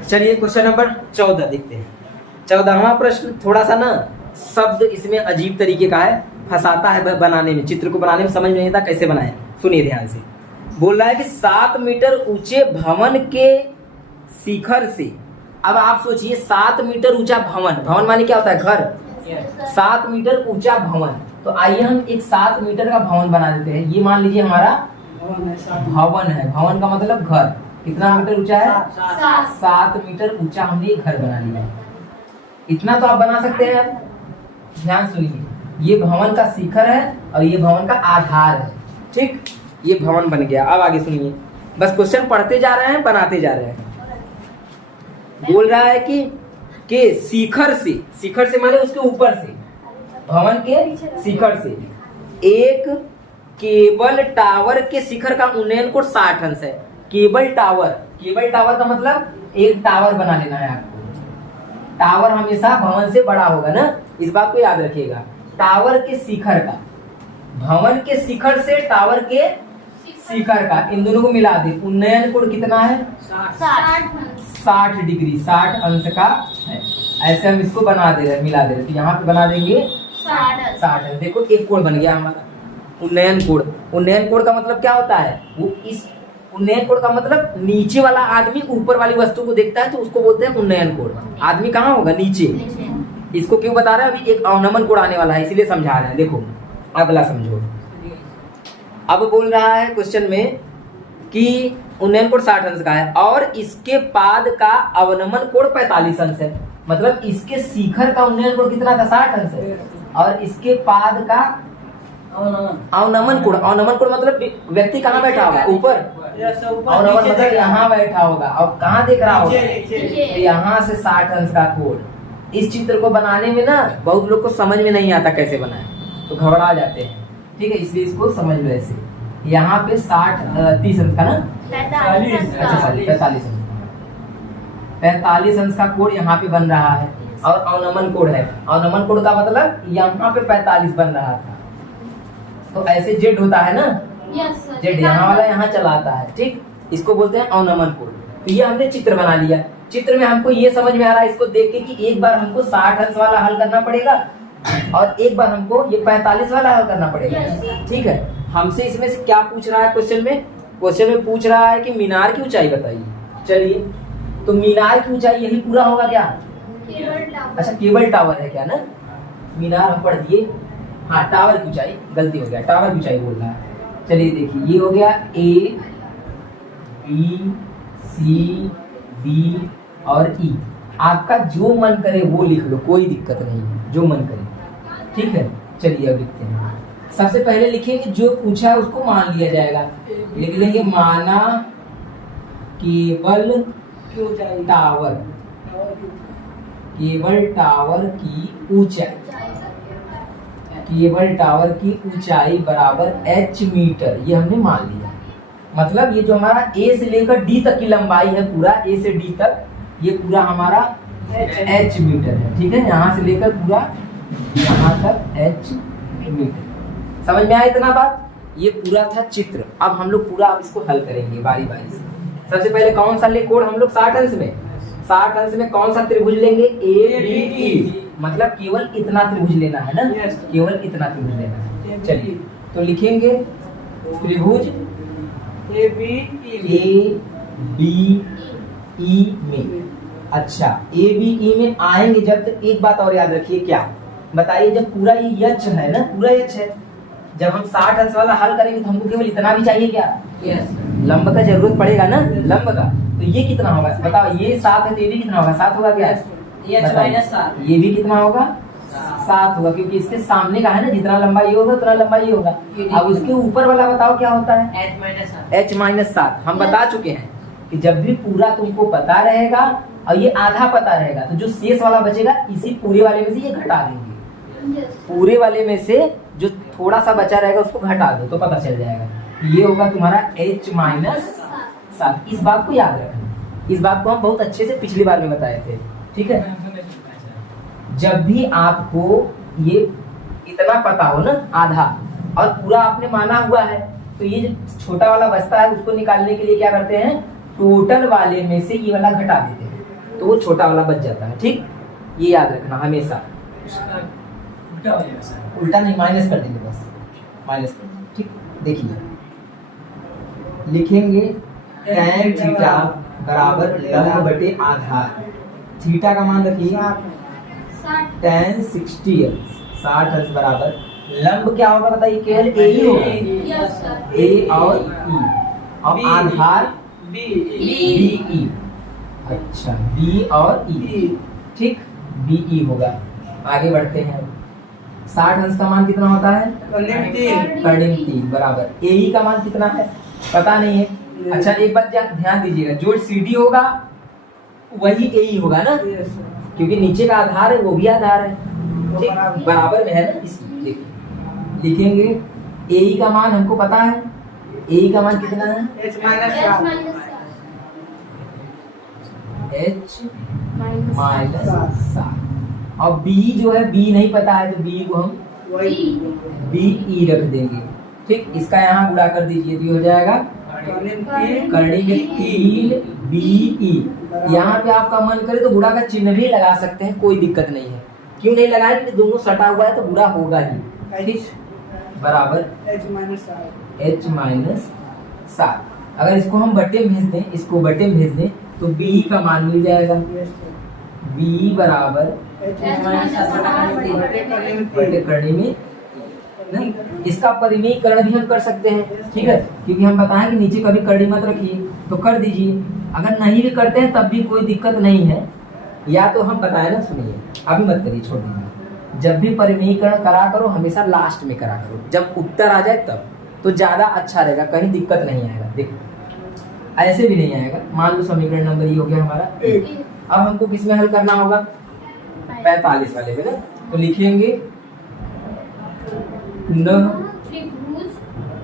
चलिए question number 14 देखते हैं। 14वां प्रश्न थोड़ा सा ना शब्द इसमें अजीब तरीके का है, फंसाता है बनाने में, चित्र को बनाने में समझ नहीं आता कैसे बनाए। सुनिए ध्यान से। बोल रहा है कि 7 मीटर ऊंचे भवन के शिखर से, अब आप सोचिए 7 मीटर ऊंचा भवन, भवन माने क्या होता है? घर। 7 मीटर ऊंचा भवन, तो आइए हम एक 7 मीटर का भवन बना देते हैं। ये मान लीजिए हमारा भवन है, भवन का मतलब घर। कितना मीटर ऊंचा है? 7 मीटर ऊंचा हमने एक घर बना लिया। इतना तो आप बना सकते हैं। ध्यान सुनिए, ये भवन का शिखर है और ये भवन का आधार है। ठीक, ये भवन बन गया। अब आगे सुनिए, बस क्वेश्चन पढ़ते जा रहे हैं, बनाते जा रहे हैं। बोल रहा है कि शिखर से, शिखर से माने उसके ऊपर से, भवन के शिखर से एक केबल टावर के शिखर का उन्नयन कोण 60 अंश है। केबल टावर, केबल टावर का मतलब एक टावर बना लेना है आपको। टावर हमेशा भवन से बड़ा होगा ना, इस बात को याद रखिएगा। टावर के शिखर का, भवन के शिखर से टावर के शिखर का, इन दोनों को मिला दे। उन्नयन कोण कितना है? 60 डिग्री, 60 अंश का है। ऐसे हम इसको बना दे रहे, मिला दे रहे, तो यहाँ पे बना देंगे 60 अंश। देखो एक कोण बन गया हमारा उन्नयन कोण। उन्नयन कोण का मतलब क्या होता है? वो इस उन्नयन कोण का मतलब नीचे वाला आदमी ऊपर वाली वस्तु को देखता है तो उसको बोलते हैं उन्नयन कोण। आदमी कहाँ होगा? नीचे। इसको क्यों बता रहा है? अभी एक अवनमन कोण आने वाला है, इसीलिए समझा रहे हैं। देखो अगला समझो। अब बोल रहा है क्वेश्चन में कि उन्नयन कोण 60 अंश का है और इसके पाद का अवनमन कोण 45 अंश है। मतलब इसके शिखर का उन्नयन कोण कितना था? 60 अंश है। और इसके पाद का अवनमन कोण, अवनमन कोण मतलब व्यक्ति कहाँ बैठा होगा? ऊपर। अवनमन मतलब यहाँ बैठा होगा और कहाँ देख रहा होगा? यहाँ से 60 अंश का कोण। इस चित्र को बनाने में ना बहुत लोग को समझ में नहीं आता कैसे बनाए, तो घबरा जाते हैं। ठीक है, इसलिए इसको समझ लो ऐसे। यहाँ पे 30 अंश का ना 45 अंश का कोण यहाँ पे बन रहा है और अवनमन कोण है। अवनमन कोण का मतलब यहाँ पे 45 बन रहा था। तो ऐसे जेड होता है ना, जेड यहाँ वाला यहाँ चला आता है। ठीक, इसको बोलते हैं अवनमन कोण। तो ये हमने चित्र बना लिया। चित्र में हमको ये समझ में आ रहा है इसको देख के कि एक बार हमको 60 अंश वाला हल करना पड़ेगा और एक बार हमको ये 45 वाला हल करना पड़ेगा। ठीक है, हमसे इसमें से क्या पूछ रहा है क्वेश्चन में? क्वेश्चन में पूछ रहा है कि मीनार की ऊंचाई बताइए। चलिए, तो मीनार की ऊंचाई यही पूरा होगा क्या? अच्छा, केबल टावर है क्या ना? मीनार हम पढ़ दिए। हाँ, टावर की ऊंचाई, गलती हो गया, टावर की ऊंचाई बोल रहा है। चलिए देखिए, ये हो गया A, B, C, D और E। आपका जो मन करे वो लिख लो, कोई दिक्कत नहीं है, जो मन करे। ठीक है, चलिए अब लिखते हैं। सबसे पहले लिखेंगे जो पूछा है उसको मान लिया जाएगा। लिख लेंगे माना केबल टावर, केबल टावर की ऊंचाई, केबल टावर की ऊंचाई बराबर h मीटर। ये हमने मान लिया। मतलब ये जो हमारा A से लेकर D तक की लंबाई है, पूरा A से D तक, ये पूरा हमारा h मीटर है। ठीक है, यहाँ से लेकर पूरा यहाँ तक h मीटर। समझ में आया इतना बात? ये पूरा था चित्र। अब हम लोग पूरा अब इसको हल करेंगे बारी बारी से। सबसे पहले कौन सा ले कोण हम लोग? 60 अंश में। 60 अंश में कौन सा त्रिभुज लेंगे? ABE। मतलब केवल इतना त्रिभुज लेना है ना, केवल इतना त्रिभुज लेना है। चलिए, तो लिखेंगे त्रिभुज ABE में। अच्छा, ABE में आएंगे जब, तक एक बात और याद रखिए। क्या बताइए? जब पूरा ये यच है ना, पूरा यच है, जब हम 60 अंश वाला हल करेंगे तो हमको केवल इतना भी चाहिए क्या? लंब का जरूरत पड़ेगा ना, लंब का। तो ये कितना होगा बताओ? ये 7 है तो ये भी कितना होगा? 7 होगा क्या? ये भी कितना होगा? 7 होगा, क्योंकि इसके सामने का है ना, जितना लंबा ये होगा उतना लंबा ये होगा। अब उसके ऊपर वाला बताओ क्या होता है? h-7। हम बता चुके हैं कि जब भी पूरा तुमको पता रहेगा और ये आधा पता रहेगा तो जो शेष वाला बचेगा इसी पूरे वाले में से ये घटा देंगे। पूरे वाले में से जो थोड़ा सा बचा रहेगा उसको घटा दो तो पता चल जाएगा। ये होगा तुम्हारा h-7। इस बात को याद रखना। इस बात को हम बहुत अच्छे से पिछली बार में बताए थे। ठीक है, जब भी आपको ये इतना पता हो ना, आधा, और पूरा आपने माना हुआ है, तो ये जो छोटा वाला बचता है उसको निकालने के लिए क्या करते हैं? टोटल वाले में से ये वाला घटा देते हैं। तो वो छोटा वाला बच जाता है। ठीक, ये याद रखना हमेशा। उल्टा नहीं, माइनस कर देंगे, बस माइनस कर देंगे। ठीक, देखिए लिखेंगे tan थीटा बराबर लंब बटे आधार। थीटा का मान रखिए tan 60 अंश बराबर लंब क्या होगा बताइए, केवल ए ही होगा, ए और ई, और आधार बी ई। अच्छा, बी और ई, ठीक, बी ई होगा। आगे बढ़ते हैं। 60 अंश का मान कितना होता है, कर्णिम 3 बराबर ए ई का मान कितना है पता नहीं है। अच्छा, एक बात ध्यान दीजिएगा, जो सी डी होगा वही ए ई होगा ना, क्योंकि नीचे का आधार है वो भी आधार है, ठीक, बराबर में है ना। इसलिए लिखेंगे ए ई का मान हमको पता है, ए ई का मान कितना है, h माइनस 7। और बी जो है, बी नहीं पता है तो बी को हम बी ई रख देंगे। ठीक, इसका यहाँ गुणा कर दीजिए तो ये हो जाएगा कर्णिम 3 बी ई। यहाँ पे आपका मन करे तो गुणा का चिन्ह भी लगा सकते हैं, कोई दिक्कत नहीं है। क्यों नहीं लगाए, क्योंकि दोनों सटा हुआ है तो गुणा होगा ही। ठीक, बराबर h माइनस 7। अगर इसको हम बटे में भेज दें, इसको बटे में भेज दें तो b का मान मिल जाएगा, b बराबर बटे कर्णिम में। इसका परिमेयीकरण भी हम कर सकते हैं, ठीक है, क्योंकि हम बताएं कि नीचे कभी कर्णी मत रखिए तो कर दीजिए। अगर नहीं भी करते हैं तब भी कोई दिक्कत नहीं है। या तो हम बताए ना, सुनिए, अभी मत करिए, छोड़ दीजिए। जब भी परिमेयीकरण करा करो हमेशा लास्ट में करा करो, जब उत्तर आ जाए तब, तो ज्यादा अच्छा रहेगा, कहीं दिक्कत नहीं आएगा। देखो ऐसे भी नहीं आएगा। मान लो समीकरण नंबर ये हो गया हमारा 1। अब हमको किस में हल करना होगा, 45 वाले में ना, तो लिखेंगे पुनः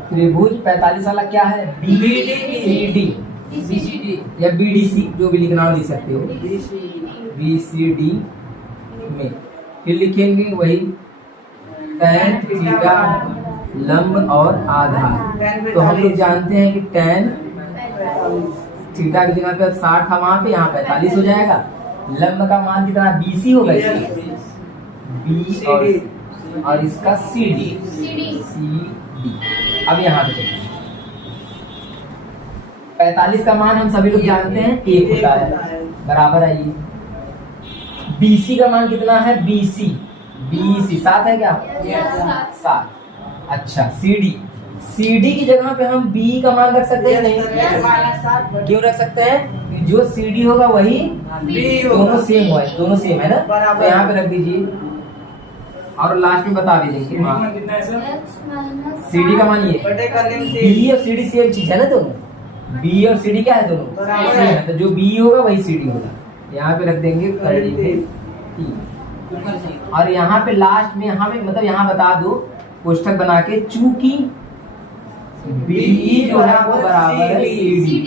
त्रिभुज 45 वाला क्या है, BCD या BDC, जो भी लिखना हो लिख सकते हो, BCD में। फिर लिखेंगे वही tan थीटा लंब और आधार। तो हम लोग जानते हैं कि tan थीटा की जगह पे 60 था, वहां पे यहाँ 45 हो जाएगा। लंब का मान कितना, BC होगा, B और इसका CD। अब यहाँ पे चलिए, 45 का मान हम सभी लोग जानते हैं 1 होता है, बराबर आइए। BC का मान कितना है, BC 7 है क्या, 7। अच्छा, CD की जगह पे हम B का मान रख सकते हैं नहीं, क्यों रख सकते हैं, जो CD होगा वही दोनों सेम है, दोनों सेम है ना, तो यहाँ पे रख दीजिए। और लास्ट में बता भी देंगे CD का मान ये, B और CD सेम चीज है ना, दोनों B और CD क्या है, दोनों सेम है, तो जो B होगा वही CD होगा। यहाँ पे रख देंगे कर्णिम 3। और यहाँ पे लास्ट में हमें मतलब यहाँ बता दो कोष्ठक बना के, चूंकि BE जो है वो बराबर है CD,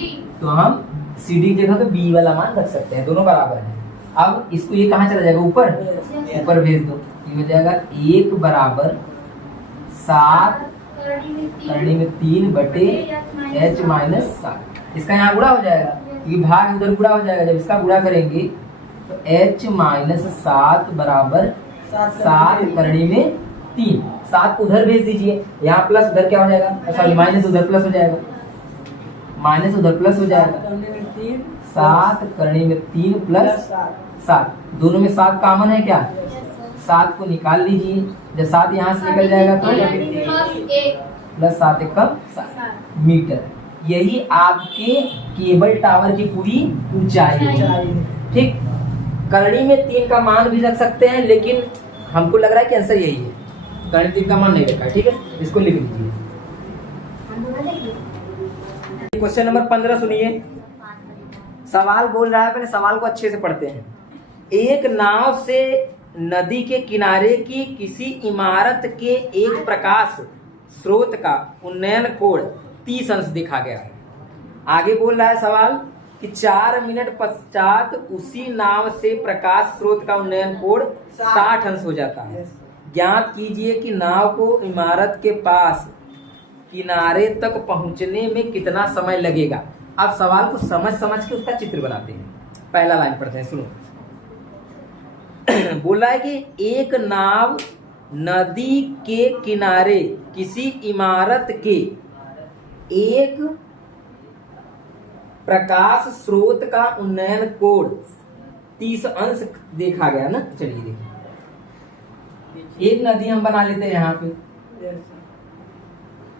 तो हम CD की जगह पे B वाला मान रख सकते हैं, दोनों बराबर है। अब इसको ये कहाँ चला जाएगा, ऊपर भेज दो, ये हो जाएगा 1 बराबर 7 कर्णिम 3 बटे h माइनस 7। इसका यहाँ गुणा हो जाएगा, क्योंकि भाग उधर गुणा हो जाएगा। जब इसका गुणा करेंगे तो h माइनस 7 बराबर 7 कर्णिम 3। 7 को उधर भेज दीजिए, यहाँ प्लस उधर क्या हो जाएगा, सॉरी माइनस उधर प्लस हो जाएगा, माइनस उधर प्लस हो जाएगा। 7 कर्णिम 3 प्लस 7, दोनों में 7 कॉमन है क्या, 7 को निकाल लीजिए। जब 7 यहाँ से निकल जाएगा तो प्लस 7 एकम 7 मीटर। यही आपके केबल टावर की पूरी ऊंचाई है। ठीक, कर्णी में 3 का मान भी रख सकते हैं, लेकिन हमको लग रहा है कि आंसर यही है, कर्णी 3 का मान नहीं रखा है। ठीक है, इसको लिख लीजिए। क्वेश्चन नंबर 15 सुनिए। सवाल बोल रहा है, पहले सवाल को अच्छे से पढ़ते हैं। एक नाव से नदी के किनारे की किसी इमारत के एक प्रकाश स्रोत का उन्नयन कोण 30 अंश देखा गया है। आगे बोल रहा है सवाल कि 4 मिनट पश्चात उसी नाव से प्रकाश स्रोत का उन्नयन कोण 60 अंश हो जाता है। ज्ञात कीजिए कि नाव को इमारत के पास किनारे तक पहुंचने में कितना समय लगेगा। अब सवाल को समझ के उसका चित्र बनाते हैं। पहला लाइन पढ़ते हैं, सुनो। बोल रहा है कि एक नाव नदी के किनारे किसी इमारत के एक प्रकाश स्रोत का उन्नयन कोण 30 अंश देखा गया ना। चलिए देखिए, एक नदी हम बना लेते हैं यहाँ पे,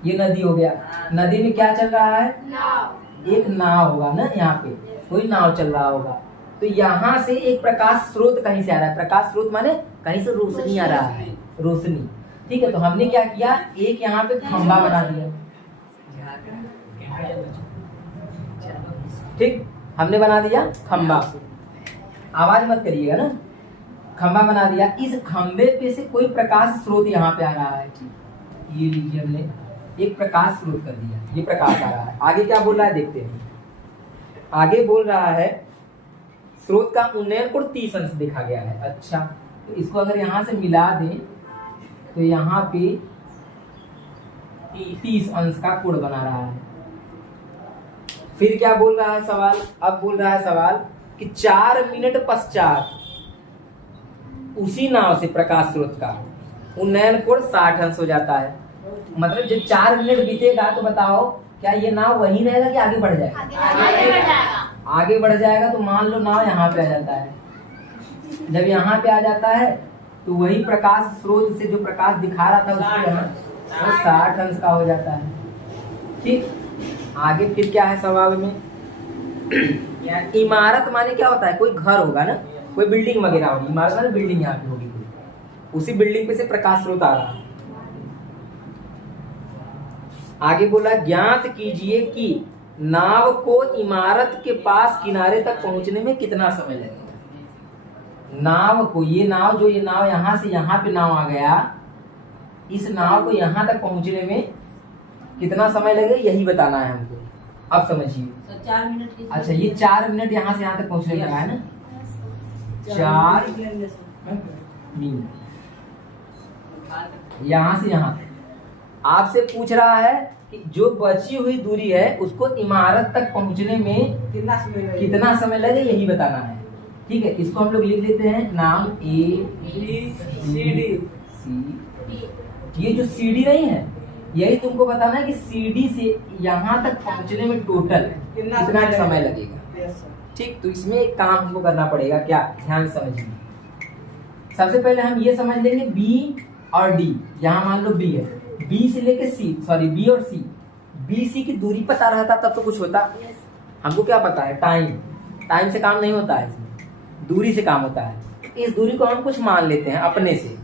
ये नदी हो गया। नदी में क्या चल रहा है? नाव। एक नाव होगा ना, यहाँ पे कोई नाव चल रहा होगा। तो यहाँ से एक प्रकाश स्रोत कहीं से आ रहा है। प्रकाश स्रोत माने कहीं से रोशनी आ रहा है, रोशनी। ठीक है, तो हमने क्या किया, एक यहाँ पे खंभा बना दिया। ठीक, हमने बना दिया खंभा, आवाज मत करिएगा ना। खंभा बना दिया, इस खंभे पे से कोई प्रकाश स्रोत यहाँ पे आ रहा है। ये लीजिए, हमने एक प्रकाश स्रोत कर दिया, ये प्रकाश आ रहा है। आगे क्या बोल रहा है देखते हैं। आगे बोल रहा है स्रोत का उन्नयन कोण 30 अंश देखा गया है। अच्छा, तो इसको अगर यहाँ से मिला दें तो यहाँ पे 30 अंश का कोण बना रहा है। फिर क्या बोल रहा है सवाल, अब बोल रहा है सवाल कि 4 मिनट पश्चात उसी नाव से प्रकाश स्रोत का उन्नयन कोण 60 अंश हो जाता है। मतलब जब 4 मिनट बीतेगा तो बताओ क्या ये नाव वहीं रहेगा कि आगे बढ़ जाएगा? आगे बढ़ जाएगा। तो मान लो नाव यहाँ पे आ जाता है। जब यहाँ पे आ जाता है तो वही प्रकाश स्रोत से जो प्रकाश दिखा रहा था उसको यहाँ 60 अंश का हो जाता है। ठीक, आगे फिर क्या है सवाल में, इमारत माने क्या होता है? कोई घर होगा ना, कोई बिल्डिंग वगैरह होगी। इमारत माने बिल्डिंग यहाँ पे होगी कोई, उसी बिल्डिंग पे से प्रकाश स्रोत आ रहा है। आगे बोला ज्ञात कीजिए कि नाव को इमारत के पास किनारे तक पहुंचने में कितना समय लगेगा। नाव को, ये नाव यहाँ से यहाँ पे नाव आ गया, इस नाव को यहाँ तक पहुंचने में कितना समय लगेगा यही बताना है हमको। अब समझिए, 4 मिनट। अच्छा, ये 4 मिनट यहाँ से यहाँ तक पहुंचने का है ना, 4 मिनट यहाँ से यहाँ तक। आपसे पूछ रहा है कि जो बची हुई दूरी है उसको इमारत तक पहुंचने में कितना समय लगे यही बताना है। ठीक है, इसको हम लोग लिख लेते हैं नाम ए बी सी। ये जो सी डी नहीं है, यही तुमको बताना है कि सी डी से यहाँ तक पहुंचने में टोटल कितना समय लगेगा। ठीक, तो इसमें एक काम हमको करना पड़ेगा। क्या, ध्यान समझिए। सबसे पहले हम ये समझ लेंगे बी और डी। यहाँ मान लो बी है, बी से लेके सी, सॉरी बी और सी, बी सी की दूरी पता रहता तब तो कुछ होता। हमको क्या पता है? टाइम से काम नहीं होता है, इसमें दूरी से काम होता है। इस दूरी को हम कुछ मान लेते हैं अपने से।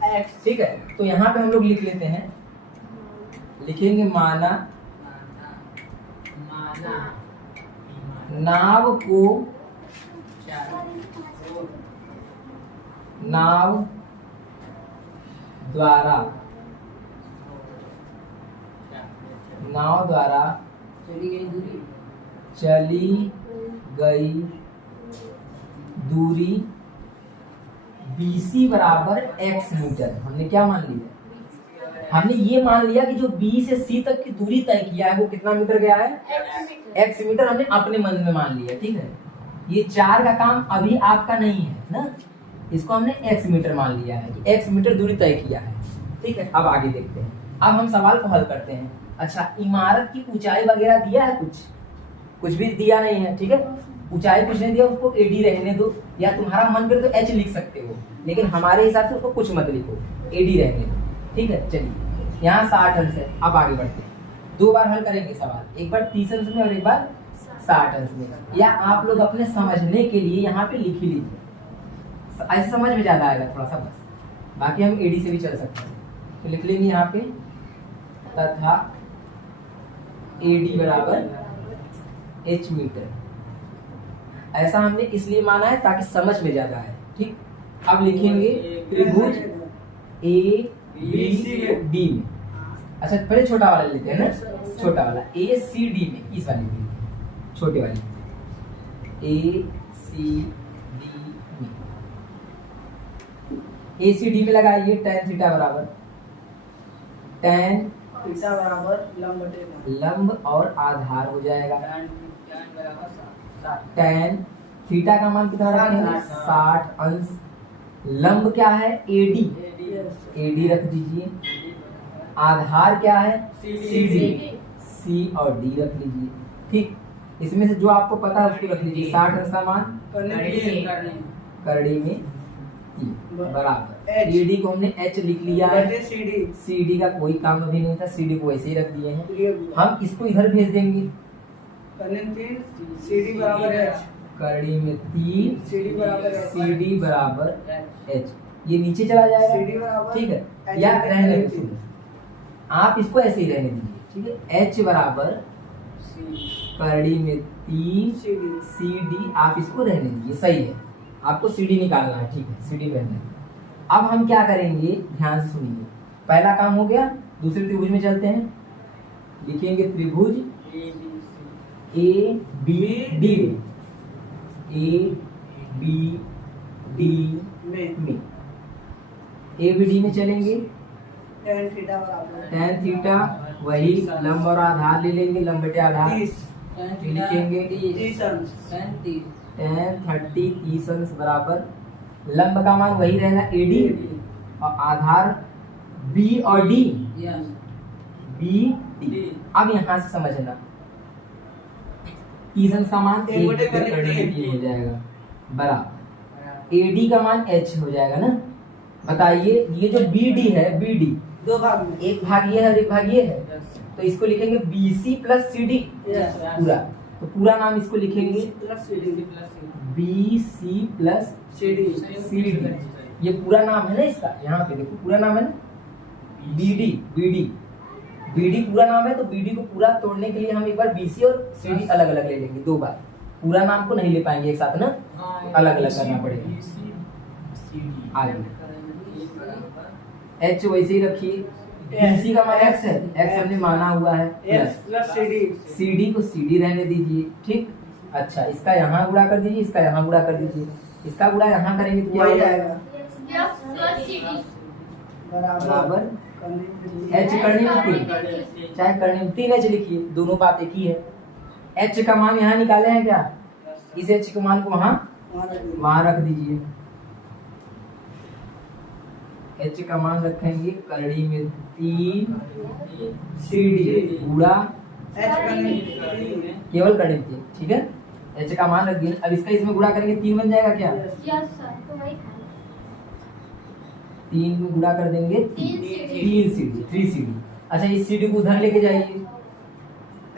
ठीक है, तो यहाँ पे हम लोग लिख लेते हैं, लिखेंगे माना नाव द्वारा चली गई दूरी BC बराबर x मीटर। हमने क्या मान लिया? हमने ये मान लिया कि जो B से C तक की दूरी तय किया है वो कितना मीटर गया है? x मीटर हमने अपने मन में मान लिया। ठीक है, ये 4 का काम अभी आपका नहीं है ना, इसको हमने x मीटर मान लिया है कि x मीटर दूरी तय किया है। ठीक है, अब आगे देखते हैं। अब हम सवाल को हल करते हैं। अच्छा, इमारत की ऊंचाई वगैरह दिया है? कुछ भी दिया नहीं है। ठीक है, ऊंचाई कुछ नहीं दिया, उसको एडी रहने दो, या तुम्हारा मन करे तो एच लिख सकते हो, लेकिन हमारे हिसाब से उसको कुछ मत लिखो, एडी रहने दो। ठीक है, चलिए यहाँ 60 अंश है। अब आगे बढ़ते हैं, 2 बार हल करेंगे सवाल, एक बार 30 अंश में और एक बार 60 अंश में। या आप लोग अपने समझने के लिए यहाँ पे लिख ही लीजिए, ऐसे समझ में ज्यादा आएगा थोड़ा सा बस, बाकी हम एडी से भी चल सकते हैं। तो लिख लेंगे यहाँ पे तथा एडी बराबर h मीटर। ऐसा हमने इसलिए माना है ताकि समझ में ज्यादा आए। ठीक, अब लिखेंगे त्रिभुज ए बी डी में। अच्छा, पहले छोटा वाला लेते हैं ना, छोटा वाला ए सी डी में, इस वाली में, छोटे वाली ए सी डी में। ए सी डी में लगाइए tan थीटा बराबर tan थीटा बराबर लंब और आधार हो जाएगा। tan थीटा का मान कितना रखेंगे? 60 अंश। लंब क्या है? एडी, एडी रख दीजिए। आधार क्या है? सीडी, सी और डी रख लीजिए। ठीक, इसमें से जो आपको पता है उसको रख लीजिए। 60 अंश का मान करड़ी में बराबर एडी को हमने एच लिख लिया है। सीडी का कोई काम अभी नहीं था, सीडी को वैसे ही रख दिए हैं। हम इसको इधर भेज देंगे। सीडी बराबर एच, करड़ी में 3, सीडी बराबर सीडी बराबर एच, ये नीचे चला जाएगा। सीडी बराबर ठीक है, H या बराबर रहने H। दो, आप इसको ऐसे ही रहने दीजिए। ठीक है, एच बराबर करड़ी में 3 सीडी, आप इसको रहने दीजिए। सही है, आपको सीडी निकालना है। ठीक है, सीडी रहने दीजिए। अब हम क्या करेंगे, ध्यान से सुनिए। पहला काम हो गया, दूसरे त्रिभुज में चलते हैं। लिखेंगे त्रिभुज A B D, A B D में, ए बी डी में चलेंगे। tan थीटा बराबर tan थीटा वही लंब और आधार ले लेंगे। लंब बटे आधार लिखेंगे। tan 30 30 अंश बराबर लंब का मान वही रहेगा एडी और आधार बी और डी, बी डी। अब यहाँ से समझना, 30 अंश का मान 1 हो जाएगा बराबर एडी का मान एच हो जाएगा ना। बताइए, ये जो बी डी है, बी डी दो भाग में, एक भाग ये है और एक भाग ये है, तो इसको लिखेंगे BC प्लस CD पूरा। तो पूरा नाम इसको लिखेंगे BC प्लस CD। ये पूरा नाम है ना इसका, यहाँ पे देखो पूरा नाम है ना, BD पूरा नाम है। तो BD को पूरा तोड़ने के लिए हम एक बार BC और CD अलग अलग ले लेंगे, 2 बार। पूरा नाम को नहीं ले पाएंगे एक साथ ना, अलग अलग करना पड़ेगा। आगे H वैसे ही रखिए। BC का मान x है, x हमने माना हुआ है, प्लस CD को CD रहने दीजिए। ठीक, अच्छा इसका यहाँ गुणा कर दीजिए, इसका यहाँ गुणा कर दीजिए। इसका गुणा यहाँ करेंगे तो क्या हो जाएगा? बराबर H करने में 3, चाहे करने में 3 H लिखिए, दोनों बात एक ही है। H का मान यहाँ निकाले हैं क्या? इस H के मान को वहां रख दीजिए। H का मान रखेंगे करड़ी में 3 CD गुणा केवल करड़ी में 3। ठीक है, H का मान रख दिए। अब इसका इसमें गुणा करेंगे 3 बन जाएगा क्या? 3 में गुणा कर देंगे 3 CD। अच्छा, इस CD को उधर लेके जाइए।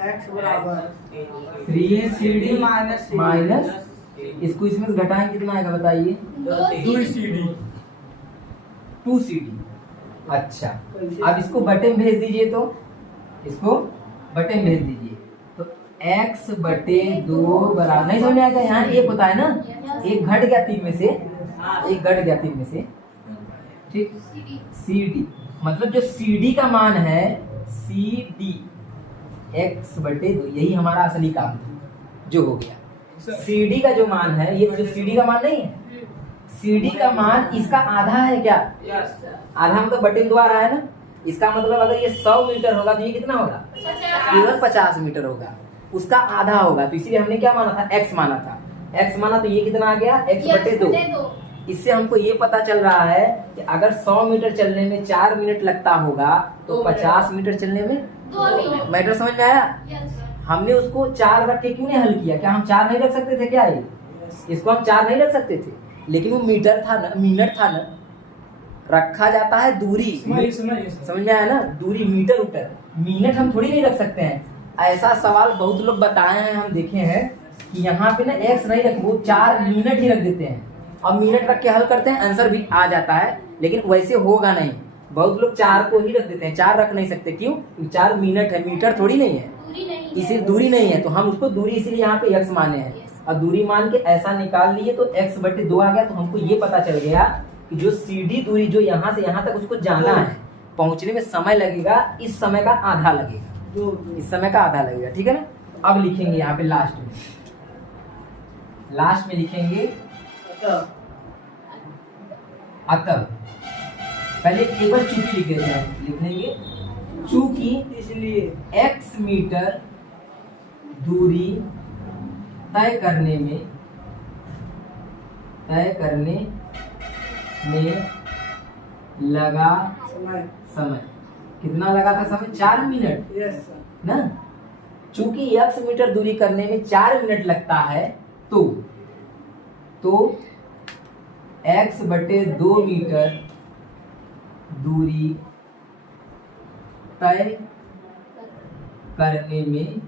x बराबर 3 CD माइनस इसको इसमें से घटाएं कितना आएगा बताइए? 2 CD। अच्छा, अब इसको बटे में भेज दीजिए। तो इसको बटे में भेज दीजिए तो x बटे 2 बराबर, नहीं समझ में आएगा? यहाँ एक होता है ना, एक घट गया 3 में से, एक घट गया 3 में से। ठीक, CD मतलब जो CD का मान है CD x बटे 2, यही हमारा असली काम जो हो गया। CD का जो मान है, ये जो CD का मान नहीं है, CD का मान इसका आधा है क्या? आधा मतलब बटे 2 आ रहा है ना। इसका मतलब अगर ये 100 मीटर होगा तो ये कितना होगा? केवल 50 मीटर होगा, उसका आधा होगा। तो इसीलिए हमने क्या माना था? x माना था। x माना तो ये कितना आ गया? x बटे 2। इससे हमको ये पता चल रहा है कि अगर 100 मीटर चलने में 4 मिनट लगता होगा तो 50 मीटर चलने में 2 मिनट। मैटर समझ में आया? हमने उसको 4 रख के क्यों नहीं हल किया? क्या हम 4 नहीं रख सकते थे क्या? ये इसको हम 4 नहीं रख सकते थे, लेकिन वो मीटर था ना, मिनट था ना। रखा जाता है दूरी, समझ में आया ना? दूरी मीटर उटर, मिनट हम थोड़ी नहीं रख सकते हैं। ऐसा सवाल बहुत लोग बताए हैं, हम देखे हैं कि यहाँ पे ना x नहीं रख, वो 4 मिनट ही रख देते हैं और मिनट रख के हल करते हैं, आंसर भी आ जाता है। लेकिन वैसे होगा नहीं, बहुत लोग 4 को ही रख देते हैं, 4 रख नहीं सकते। क्यों? 4 मिनट है, मीटर थोड़ी नहीं है, इसी दूरी नहीं है। तो हम उसको दूरी इसीलिए यहाँ पे x माने हैं और दूरी मान के ऐसा निकाल लिए तो x बटे 2 आ गया। तो हमको ये पता चल गया कि जो CD दूरी जो यहाँ से यहाँ तक उसको जाना है, पहुंचने में समय लगेगा, इस समय का आधा लगेगा, इस समय का आधा लगेगा। ठीक है ना? अब लिखेंगे यहाँ पे लास्ट में लिखेंगे अतः। पहले एक बार चूंकि लिख देते हैं, लिख लेंगे चूंकि इसलिए x मीटर दूरी तय करने में तय करने में लगा समय। समय। कितना लगा था समय? 4 मिनट यस सर। ना। चूंकि x मीटर दूरी करने में 4 मिनट लगता है तो x बटे 2 मीटर दूरी तय करने में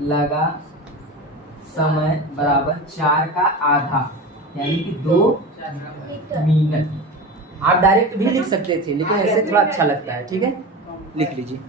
लगा समय बराबर 4 का आधा, यानी कि 2 मिनट। आप डायरेक्ट भी लिख सकते थे, लेकिन ऐसे थोड़ा अच्छा लगता है। ठीक है, लिख लीजिए।